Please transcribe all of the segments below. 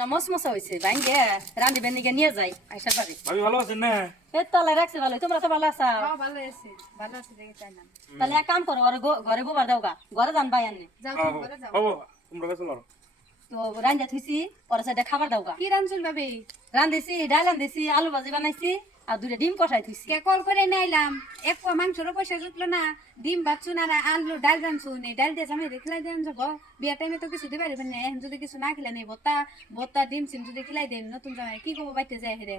না মসমসা হইছে ভাঙ্গে রান্দি বেনিকে নিয়ে যাই আইসা পারি ভাবি ভালো আছেন না? এই তলায় রাখছে ভালো তোমরা তো ভালো আছো হ্যাঁ ভালো আছে দেখে চাই না তাহলে এক কাম করো ওর ঘরে গোবার দাও গা ঘরে যান ভাই আনে যাও আহো, তুমি ঘরে যাও হবো, তোমরা বেশ লড়ো। তো রান্দা থুইছি ওর সাথে খাবার দাও গা কি রাঁধছুন ভাবি রান্দিছি ডাল রান্দিছি আলু ভাজি বানাইছি আর দুটো ডিম কষাই থুইছি কে কল করে নাইলাম এক পোয়া মাংসের পয়সা জুটলো না ডিম ভাজছুন আর আলু ডাল রাঁধছুন এই ডাল দিয়ে আমি রেখলাই দেন যাব বিয়ার টাইমে তো কিছু দিতে পারবেন না এখন যদি কিছু না খেলে নেই ভত্তা ভত্তা ডিম সিম যদি খিলাই দেন নতুন জামাই কি করবো বাইতে যায় হেরে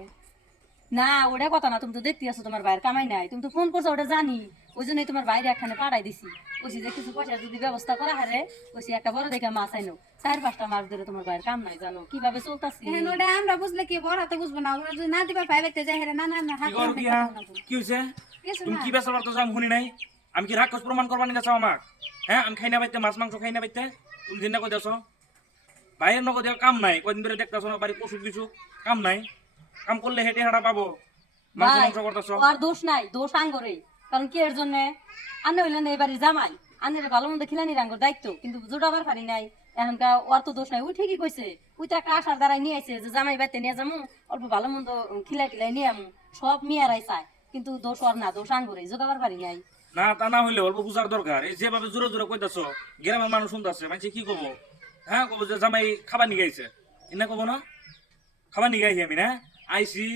না ওটা কথা না তুমি তো দেখতে আছো তোমার ভাইয়ের কামাই নাই তুমি তো ফোন করছো ওটা জানি ওই জন্যই তোমার বাইরে একখানে পাঠাই দিছি কইছি যে কিছু পয়সা যদি ব্যবস্থা করা হারে কইছি একটা বড় দেখে মাছ আইনো 4-5টা মাছ ধরে তোমার ভাইয়ের কাম নাই জানো কিভাবে চলতাছি এখন ওটা আমরা বুঝলে কি বড় তো বুঝবো না ওরা যদি না দিবা পাই বাইতে যায় হেরে না না না হাত কি করো কি হ্যাঁ? কি হয়েছে? কিছু তুমি না কি বেসাবার তো আমি শুনি নাই। আমি কি রাক্ষস প্রমাণ করবার নিয়ে গেছো আমাক? হ্যাঁ, আমি খাই না বাইতে, মাছ মাংস খাই না বাইতে। তুমি চিন্তা করে দেখছো বাইরের নগদ কাম নাই, কদিন ধরে দেখতেছো না বাড়ির পশু কিছু কাম নাই। কাম করলে হেঁটে হাঁটা পাবো, মাংস ভাই মাংস করতেছো। আর দোষ নাই দোষ আঙ্গরে কারণ কি এর জন্য আনে হইলেন এবারে জামাই আনের ভালো মন্দ খিলানি রাঙ্গর দায়িত্ব কিন্তু জোটাবার পারি নাই এখনকার ওর তো দোষ নাই ওই ঠিকই কইছে ওই তো একটা আশার দ্বারাই নিয়ে আইছে যে জামাই বাড়িতে নিয়ে যাবো অল্প ভালো মন্দ খিলাই টিলাই নিয়ে আমু সব মেয়েরাই চায় কিন্তু দোষ ওর না দোষ আঙ্গরে জোগাবার পারি নাই না তা না হইলে অল্প বুঝার দরকার। এই যেভাবে জোরে জোরে কইতাছো গ্রামের মানুষ শুনতেছে, মানে কি কব? হ্যাঁ, কব যে জামাই খাবার নিয়ে গাইছে, এনে কব না খাবার নিয়ে গাইছি আমি না আইসি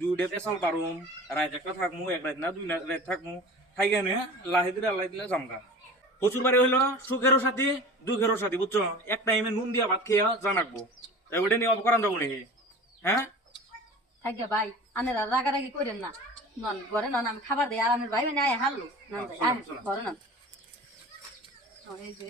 2 ডে পেশাল পারুম, রাত একটা থাকমু, এক রাত না 2 রাত থাকমু, খাই গেলে লাহি দিলে আল্লাহ দিলে জামগা। প্রচুর বাড়ি হইলো সুখেরও সাথী দুঃখেরও সাথী, বুঝছো? এক টাইমে নুন দিয়া ভাত খেয়ে জানাকবো, তাই ওইটা নিয়ে অপকরান যাবো নাকি? হ্যাঁ, থাকবে ভাই আনের আর রাগারাগি করেন না নন ঘরে নন আমি খাবার দেয় আর আনের ভাই মানে আয় হারলো না ঘরে নন এই যে